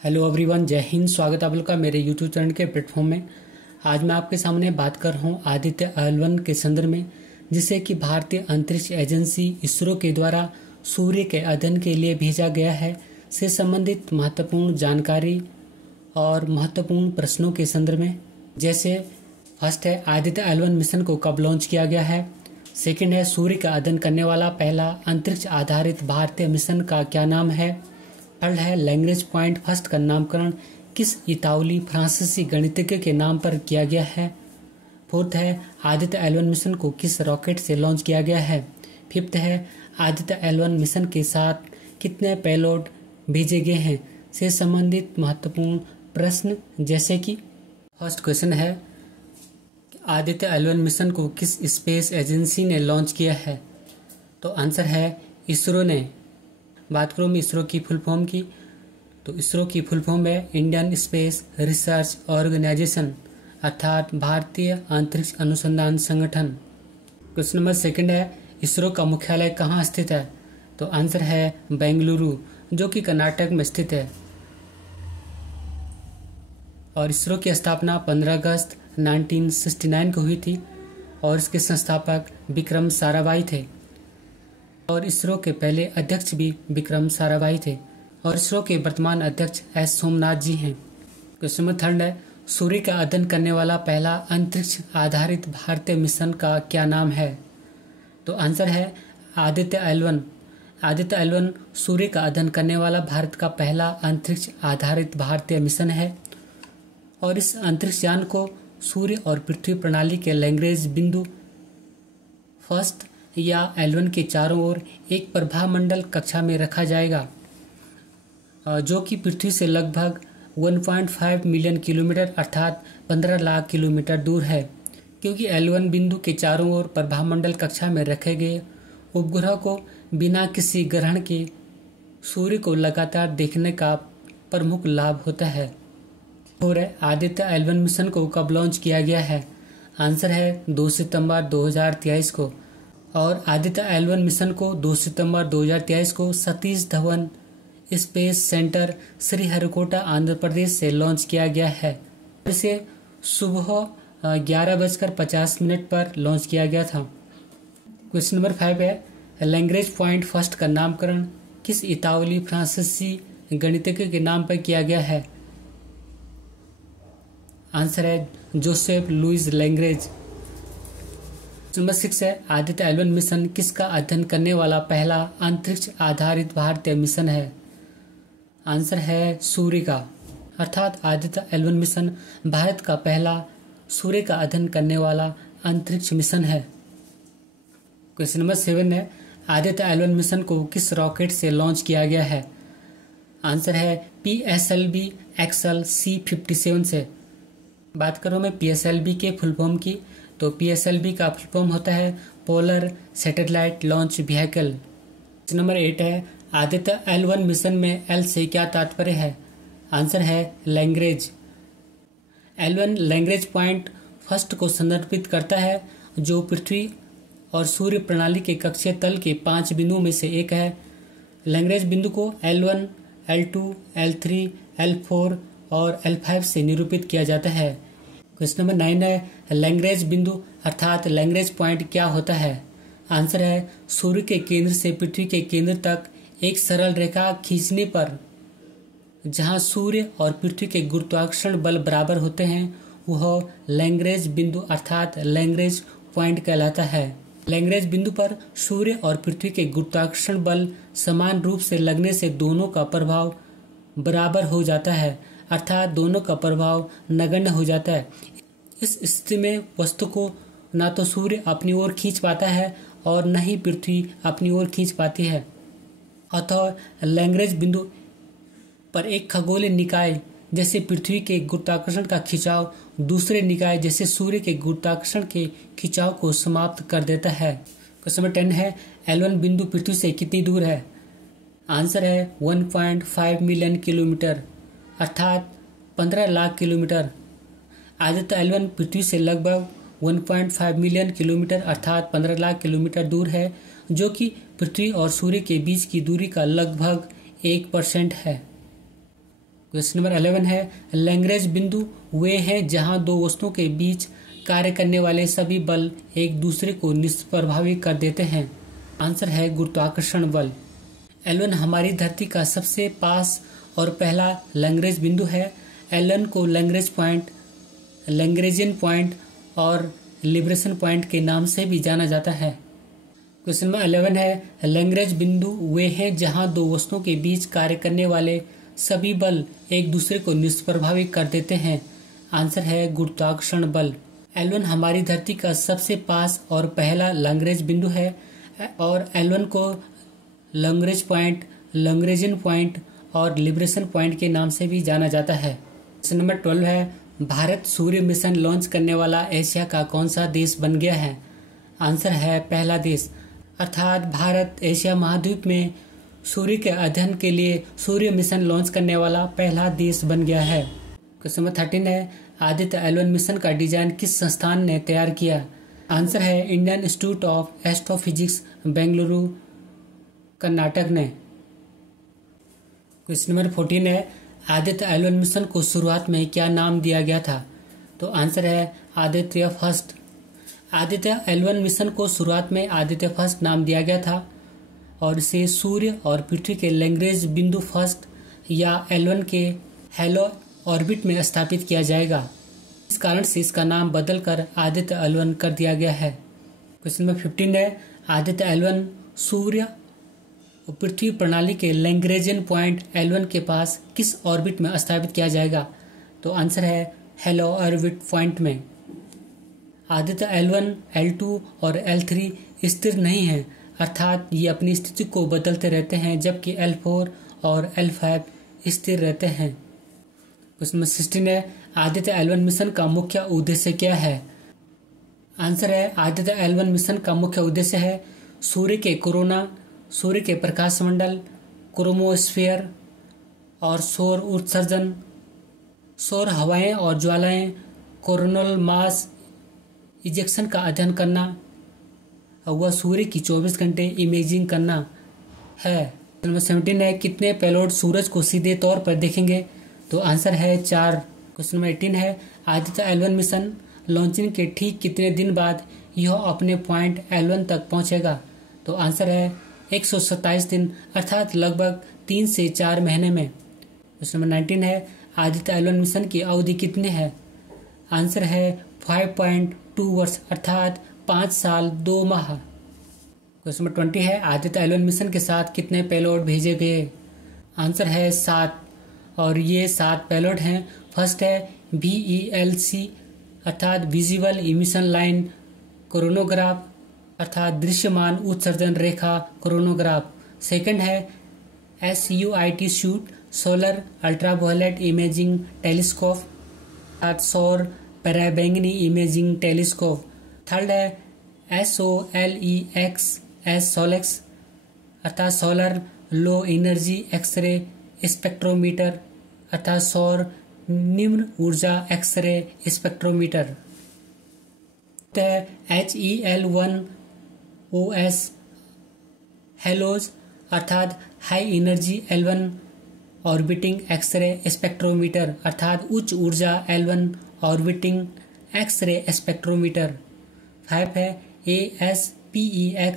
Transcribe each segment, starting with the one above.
Hello everyone, जय हिंद। स्वागत है आप लोग का मेरे यूट्यूब चैनल के प्लेटफॉर्म में। आज मैं आपके सामने बात कर रहा हूँ आदित्य L1 के संदर्भ में, जिसे कि भारतीय अंतरिक्ष एजेंसी इसरो के द्वारा सूर्य के अध्ययन के लिए भेजा गया है, से संबंधित महत्वपूर्ण जानकारी और महत्वपूर्ण प्रश्नों के संदर्भ में। जैसे फर्स्ट है, आदित्य L1 मिशन को कब लॉन्च किया गया है। सेकंड है, सूर्य का अध्ययन करने वाला पहला अंतरिक्ष आधारित भारतीय मिशन का क्या नाम है। थर्ड है, लैग्रेंज पॉइंट फर्स्ट का नामकरण किस इतालवी फ्रांसीसी गणितज्ञ के नाम पर किया गया है। फोर्थ है, आदित्य L1 मिशन को किस रॉकेट से लॉन्च किया गया है। फिफ्थ है, आदित्य L1 मिशन के साथ कितने पेलोड भेजे गए हैं, से संबंधित महत्वपूर्ण प्रश्न। जैसे कि फर्स्ट क्वेश्चन है, आदित्य L1 मिशन को किस स्पेस एजेंसी ने लॉन्च किया है। तो आंसर है इसरो ने। बात करूँ मैं इसरो की फुल फॉर्म की, तो इसरो की फुल फॉर्म है इंडियन स्पेस रिसर्च ऑर्गेनाइजेशन, अर्थात भारतीय अंतरिक्ष अनुसंधान संगठन। क्वेश्चन नंबर सेकंड है, इसरो का मुख्यालय कहाँ स्थित है। तो आंसर है बेंगलुरु, जो कि कर्नाटक में स्थित है। और इसरो की स्थापना 15 अगस्त 1969 को हुई थी और इसके संस्थापक विक्रम साराभाई थे। और इसरो के पहले अध्यक्ष भी विक्रम साराभाई थे। और इसरो के वर्तमान अध्यक्ष एस सोमनाथ जी हैं। क्वेश्चन नंबर थर्ड है, सूर्य का अध्ययन करने वाला पहला अंतरिक्ष आधारित भारतीय मिशन का क्या नाम है। तो आंसर है आदित्य L1। आदित्य L1 सूर्य का अध्ययन करने वाला भारत का पहला अंतरिक्ष आधारित भारतीय मिशन है। और इस अंतरिक्ष यान को सूर्य और पृथ्वी प्रणाली के लैग्रेंज बिंदु फर्स्ट या L1 के चारों ओर एक प्रभामंडल कक्षा में रखा जाएगा, जो कि पृथ्वी से लगभग 1.5 मिलियन किलोमीटर अर्थात 15 लाख किलोमीटर दूर है। क्योंकि L1 बिंदु के चारों ओर प्रभामंडल कक्षा में रखे गए उपग्रह को बिना किसी ग्रहण के सूर्य को लगातार देखने का प्रमुख लाभ होता है। और आदित्य L1 मिशन को कब लॉन्च किया गया है। आंसर है 2 सितंबर 2023 को। और आदित्य L1 मिशन को 2 सितंबर 2023 को सतीश धवन स्पेस सेंटर श्रीहरिकोटा आंध्र प्रदेश से लॉन्च किया गया है। इसे सुबह 11:50 पर लॉन्च किया गया था। क्वेश्चन नंबर 5 है, लैग्रेंज पॉइंट फर्स्ट का नामकरण किस इतालवी फ्रांसीसी गणितज्ञ के नाम पर किया गया है। आंसर है जोसेफ लुइस लैग्रेंज। नंबर 6 है, आदित्य L1 मिशन किसका अध्ययन करने वाला पहला अंतरिक्ष आधारित भारतीय मिशन है। आंसर है सूर्य का, अर्थात आदित्य L1 मिशन भारत का पहला सूर्य का अध्ययन करने वाला अंतरिक्ष मिशन है। क्वेश्चन नंबर 7 है, आदित्य L1 मिशन को किस रॉकेट से लॉन्च किया गया है। आंसर है PSLV XL C57 से। बात करूँ मैं PSLV के फुल फॉर्म की, तो PSLV का फुल फॉर्म होता है polar satellite launch vehicle. Number 8 है, आदित्य L1 मिशन में L से क्या तात्पर्य है। आंसर है Lagrange. L1 Lagrange point first को संदर्भित करता है, जो पृथ्वी और सूर्य प्रणाली के कक्षीय तल के 5 बिंदुओं में से एक है। लैग्रेंज बिंदु को L1, L2, L3, L4 और L5 से निरूपित किया जाता है। क्वेश्चन नंबर 9 है, लैग्रेंज बिंदु अर्थात लैग्रेंज पॉइंट क्या होता है। आंसर है सूर्य के केंद्र से पृथ्वी के केंद्र तक एक सरल रेखा खींचने पर जहां सूर्य और पृथ्वी के गुरुत्वाकर्षण बल बराबर होते हैं, वह लैग्रेंज बिंदु अर्थात लैग्रेंज पॉइंट कहलाता है। लैग्रेंज बिंदु पर सूर्य और पृथ्वी के गुरुत्वाकर्षण बल समान रूप से लगने से दोनों का प्रभाव बराबर हो जाता है, अर्थात दोनों का प्रभाव नगण्य हो जाता है। इस स्थिति में वस्तु को न तो सूर्य अपनी ओर खींच पाता है और न ही पृथ्वी अपनी ओर खींच पाती है। अतः लैग्रेंज बिंदु पर एक खगोलीय निकाय जैसे पृथ्वी के गुरुत्वाकर्षण का खिंचाव दूसरे निकाय जैसे सूर्य के गुरुत्वाकर्षण के खिंचाव को समाप्त कर देता है। क्वेश्चन नंबर 10 है, L1 बिंदु पृथ्वी से कितनी दूर है। आंसर है 1.5 मिलियन किलोमीटर अर्थात 15 लाख किलोमीटर। आदित्य L1 पृथ्वी से लगभग 1.5 मिलियन किलोमीटर अर्थात 15 लाख किलोमीटर दूर है, जो कि पृथ्वी और सूर्य के बीच की दूरी का लगभग 1% है। क्वेश्चन नंबर 11 है लैग्रेंज बिंदु वे हैं जहां दो वस्तुओं के बीच कार्य करने वाले सभी बल एक दूसरे को निष्प्रभावी कर देते हैं। आंसर है गुरुत्वाकर्षण बल। L1 हमारी धरती का सबसे पास और पहला लैग्रेंज बिंदु है। L1 को लैग्रेंजियन पॉइंट और लिबरेशन पॉइंट के नाम से भी जाना जाता है। क्वेश्चन नंबर 11 है लैग्रेंज बिंदु वे हैं जहां दो वस्तुओं के बीच कार्य करने वाले सभी बल एक दूसरे को निष्प्रभावी कर देते हैं। आंसर है गुरुत्वाकर्षण बल। L1 हमारी धरती का सबसे पास और पहला लैग्रेंज बिंदु है और L1 को लैग्रेंज पॉइंट, लैग्रेंजियन पॉइंट और लिबरेशन पॉइंट के नाम से भी जाना जाता है। क्वेश्चन नंबर 12 है भारत सूर्य मिशन लॉन्च करने वाला एशिया का कौन सा देश बन गया है। आंसर है पहला देश, अर्थात भारत एशिया महाद्वीप में सूर्य के अध्ययन के लिए सूर्य मिशन लॉन्च करने वाला पहला देश बन गया है। क्वेश्चन नंबर 13 है आदित्य L1 मिशन का डिजाइन किस संस्थान ने तैयार किया। आंसर है Indian institute of astrophysics Bengaluru Karnataka ने। क्वेश्चन नंबर 14 है आदित्य L1 मिशन को शुरुआत में क्या नाम दिया गया था। तो आंसर है Aditya first. Aditya L1 mission को शुरुआत में आदित्य फर्स्ट नाम दिया गया था और इसे सूर्य और पृथ्वी के लैग्रेंज बिंदु फर्स्ट या L1 के हेलो ऑर्बिट में स्थापित किया जाएगा। इस कारण से इसका नाम बदलकर आदित्य L1 कर दिया गया है। क्वेश्चन नंबर 15 है आदित्य L1 सूर्य और पृथ्वी प्रणाली के लैग्रेंजियन पॉइंट L1 के पास किस ऑर्बिट में स्थापित किया जाएगा। तो आंसर है हेलो ऑर्बिट पॉइंट में। आदित्य L1, L2 और L3 स्थिर नहीं है, अर्थात ये अपनी स्थिति को बदलते रहते हैं, जबकि L4 और L5 स्थिर रहते हैं। क्वेश्चन नंबर 16 है आदित्य L1 मिशन का मुख्य उद्देश्य क्या है। आंसर है आदित्य L1 मिशन का मुख्य उद्देश्य है सूर्य के कोरोना, सूर्य के प्रकाश मंडल, क्रोमोस्फीयर और सौर उत्सर्जन, सौर हवाएं और ज्वालाएं, कोरोनल मास इजेक्शन का अध्ययन करना और वह सूर्य की 24 घंटे इमेजिंग करना है। नंबर 17 है कितने पेलोड सूरज को सीधे तौर पर देखेंगे। तो आंसर है 4। क्वेश्चन नंबर 18 है आदित्य L1 मिशन लॉन्चिंग के ठीक कितने दिन बाद यह अपने पॉइंट L1 तक पहुंचेगा। तो आंसर है 127 दिन, अर्थात लगभग 3 से 4 महीने में। क्वेश्चन नंबर 19 है आदित्य L1 मिशन की अवधि कितनी है। आंसर है 5.2 वर्ष, अर्थात 5 साल 2 माह। क्वेश्चन नंबर 20 है आदित्य L1 मिशन के साथ कितने पेलोड भेजे गए। आंसर है 7 और ये 7 पेलोड हैं। फर्स्ट है VELC अर्थात विजिबल इमिशन लाइन कोरोनोग्राफ अर्थात दृश्यमान उत्सर्जन रेखा कोरोनोग्राफ। सेकंड है SUIT suit solar ultraviolet imaging telescope अर्थात सौर पराबैंगनी इमेजिंग टेलीस्कोप। थर्ड है SOLEX सोलेक्स अर्थात solar low energy X ray spectrometer अर्थात सौर निम्न ऊर्जा एक्सरे स्पेक्ट्रोमीटर। HEL1OS हेलोज अर्थात high energy L1 orbiting X ray spectrometer अर्थात उच्च ऊर्जा L1 ऑर्बिटिंग एक्सरे स्पेक्ट्रोमीटर। 5 है ASPEX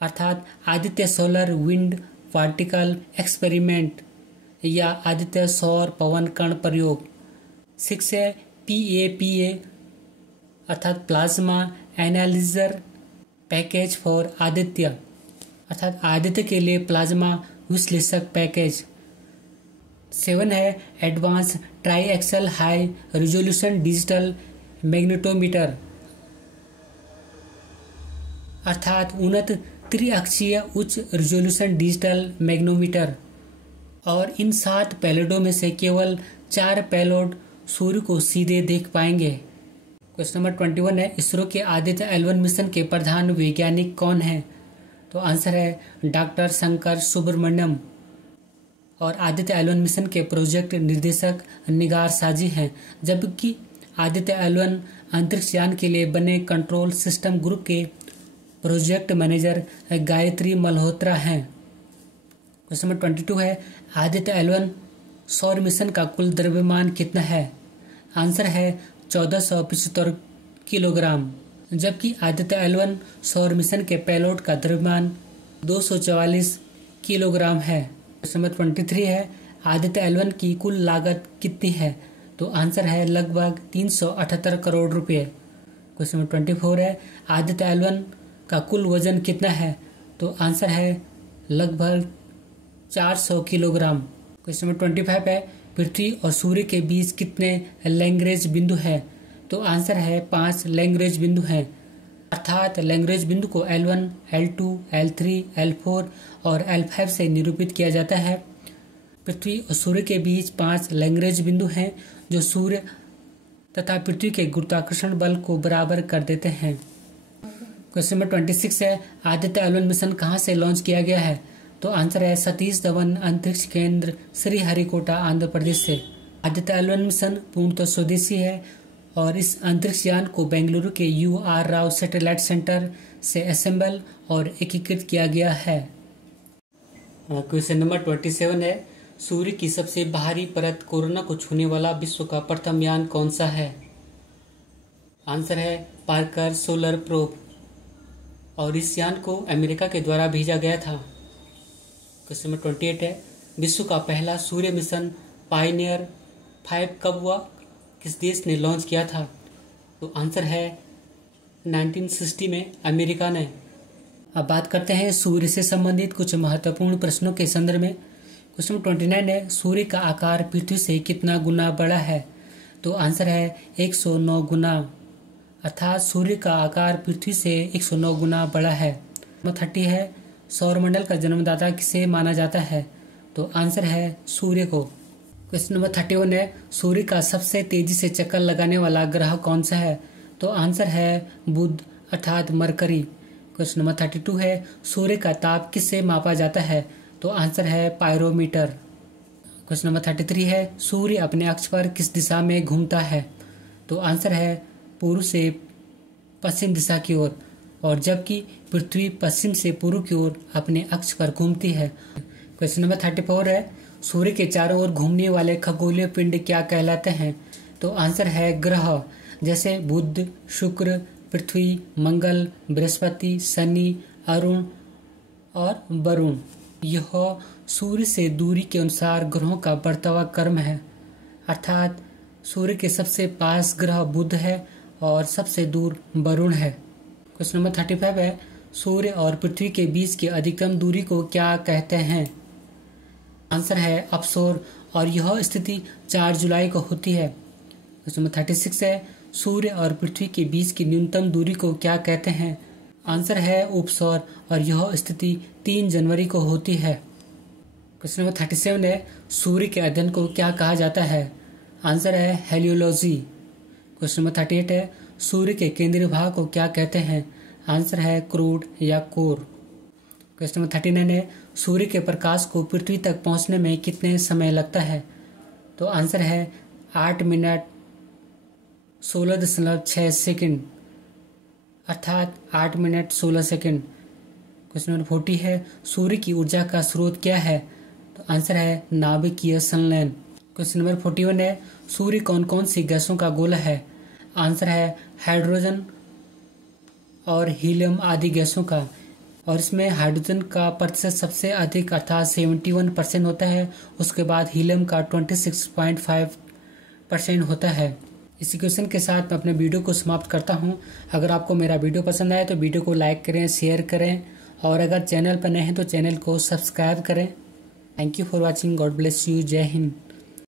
अर्थात Aditya solar wind particle experiment या आदित्य सौर पवन कण प्रयोग। 6 है PAPA अर्थात plasma analyser package for Aditya अर्थात आदित्य के लिए प्लाज्मा विश्लेषक पैकेज। 7 है advance triaxial high resolution digital magnetometer अर्थात उन्नत त्रिअक्षीय उच्च रिजोल्यूशन डिजिटल मैग्नोमीटर। और इन 7 पेलोडों में से केवल 4 पेलोड सूर्य को सीधे देख पाएंगे। क्वेश्चन नंबर 21 है इसरो के आदित्य L1 मिशन के प्रधान वैज्ञानिक कौन है। तो आंसर है डॉक्टर शंकर सुब्रमण्यम। और आदित्य L1 मिशन के प्रोजेक्ट निर्देशक निगार साजी हैं, जबकि आदित्य L1 अंतरिक्ष यान के लिए बने कंट्रोल सिस्टम ग्रुप के प्रोजेक्ट मैनेजर गायत्री मल्होत्रा हैं। क्वेश्चन नंबर 22 है आदित्य L1 सौर मिशन का कुल द्रव्यमान कितना है? आंसर है 1475 किलोग्राम। जबकि आदित्य L1 सौर मिशन के पेलोड का द्रव्यमान 244 किलोग्राम है। क्वेश्चन नंबर 23 है, आदित्य L1 की कुल लागत कितनी है? तो आंसर है लगभग 378 करोड़ रुपए। क्वेश्चन नंबर 24 है, आदित्य L1 का कुल वजन कितना है? तो आंसर है लगभग 400 किलोग्राम। क्वेश्चन नंबर 25 है, पृथ्वी और सूर्य के बीच कितने लैग्रेंज बिंदु है? तो आंसर है 5 लैग्रेंज बिंदु हैं। अर्थात लैग्रेंज बिंदु को L1, L2, L3, L4 और L5 से निरूपित किया जाता है। पृथ्वी और सूर्य के बीच 5 लैग्रेंज बिंदु हैं जो सूर्य तथा पृथ्वी के गुरुत्वाकर्षण बल को बराबर कर देते हैं। क्वेश्चन नंबर 26 है, आदित्य L1 मिशन कहाँ से लॉन्च किया गया है? तो आंसर है सतीश धवन अंतरिक्ष केंद्र श्रीहरिकोटा आंध्र प्रदेश से। आदित्य L1 मिशन पूर्णतः स्वदेशी है और इस अंतरिक्ष यान को बेंगलुरु के UR राव सैटेलाइट सेंटर से असेंबल और एकीकृत किया गया है। क्वेश्चन नंबर 27 है, सूर्य की सबसे बाहरी परत कोरोना को छूने वाला विश्व का प्रथम यान कौन सा है? आंसर है पार्कर सोलर प्रोब और इस यान को अमेरिका के द्वारा भेजा गया था। क्वेश्चन नंबर 28 है, विश्व का पहला सूर्य मिशन पायनियर 5 कब हुआ? किस देश ने लॉन्च किया था? तो आंसर है 1960 में अमेरिका ने। अब बात करते हैं सूर्य से संबंधित कुछ महत्वपूर्ण प्रश्नों के संदर्भ में। क्वेश्चन नंबर 29 है, सूर्य का आकार पृथ्वी से कितना गुना बड़ा है? तो आंसर है 109 गुना। अर्थात सूर्य का आकार पृथ्वी से 109 गुना बड़ा है। नंबर 30 है, सौरमंडल का जन्मदाता किसे माना जाता है? तो आंसर है सूर्य को। क्वेश्चन नंबर 31 है, सूर्य का सबसे तेजी से चक्कर लगाने वाला ग्रह कौन सा है? तो आंसर है बुध अर्थात मरकरी। क्वेश्चन नंबर 32 है, सूर्य का ताप किससे मापा जाता है? तो आंसर है पायरोमीटर। क्वेश्चन नंबर 33 है, सूर्य अपने अक्ष पर किस दिशा में घूमता है? तो आंसर है पूर्व से पश्चिम दिशा की ओर, और जबकि पृथ्वी पश्चिम से पूर्व की ओर अपने अक्ष पर घूमती है। क्वेश्चन नंबर 34 है, सूर्य के चारों ओर घूमने वाले खगोलीय पिंड क्या कहलाते हैं? तो आंसर है ग्रह, जैसे बुध, शुक्र, पृथ्वी, मंगल, बृहस्पति, शनि, अरुण और वरुण। यह सूर्य से दूरी के अनुसार ग्रहों का बढ़ता क्रम है। अर्थात सूर्य के सबसे पास ग्रह बुध है और सबसे दूर वरुण है। क्वेश्चन नंबर 35 है, सूर्य और पृथ्वी के बीच की अधिकतम दूरी को क्या कहते हैं? आंसर है अपसोर, और यह स्थिति 4 जुलाई को होती है। क्वेश्चन नंबर 36 है, सूर्य और पृथ्वी के बीच की न्यूनतम दूरी को क्या कहते हैं? आंसर है उपसौर, और यह स्थिति 3 जनवरी को होती है। क्वेश्चन नंबर 37 है, सूर्य के अध्ययन को क्या कहा जाता है? आंसर है हेलियोलॉजी। क्वेश्चन नंबर 38 है, सूर्य के केंद्रीय भाग को क्या कहते हैं? आंसर है क्रूड या कोर। क्वेश्चन नंबर 39 है, सूर्य के प्रकाश को पृथ्वी तक पहुंचने में कितने समय लगता है? तो आंसर है 8 मिनट 16.6 सेकंड, अर्थात 8 मिनट 16 सेकंड। क्वेश्चन नंबर 40 है, सूर्य की ऊर्जा का स्रोत क्या है? तो आंसर है नाभिकीय संलयन। क्वेश्चन नंबर 41 है, सूर्य कौन कौन सी गैसों का गोला है? आंसर है हाइड्रोजन और हीलियम आदि गैसों का, और इसमें हाइड्रोजन का प्रतिशत सबसे अधिक अर्थात 71% होता है। उसके बाद हीलियम का 26.5% होता है। इसी क्वेश्चन के साथ मैं अपने वीडियो को समाप्त करता हूं। अगर आपको मेरा वीडियो पसंद आए तो वीडियो को लाइक करें, शेयर करें, और अगर चैनल पर नए हैं तो चैनल को सब्सक्राइब करें। Thank you for watching. God bless you. जय हिंद।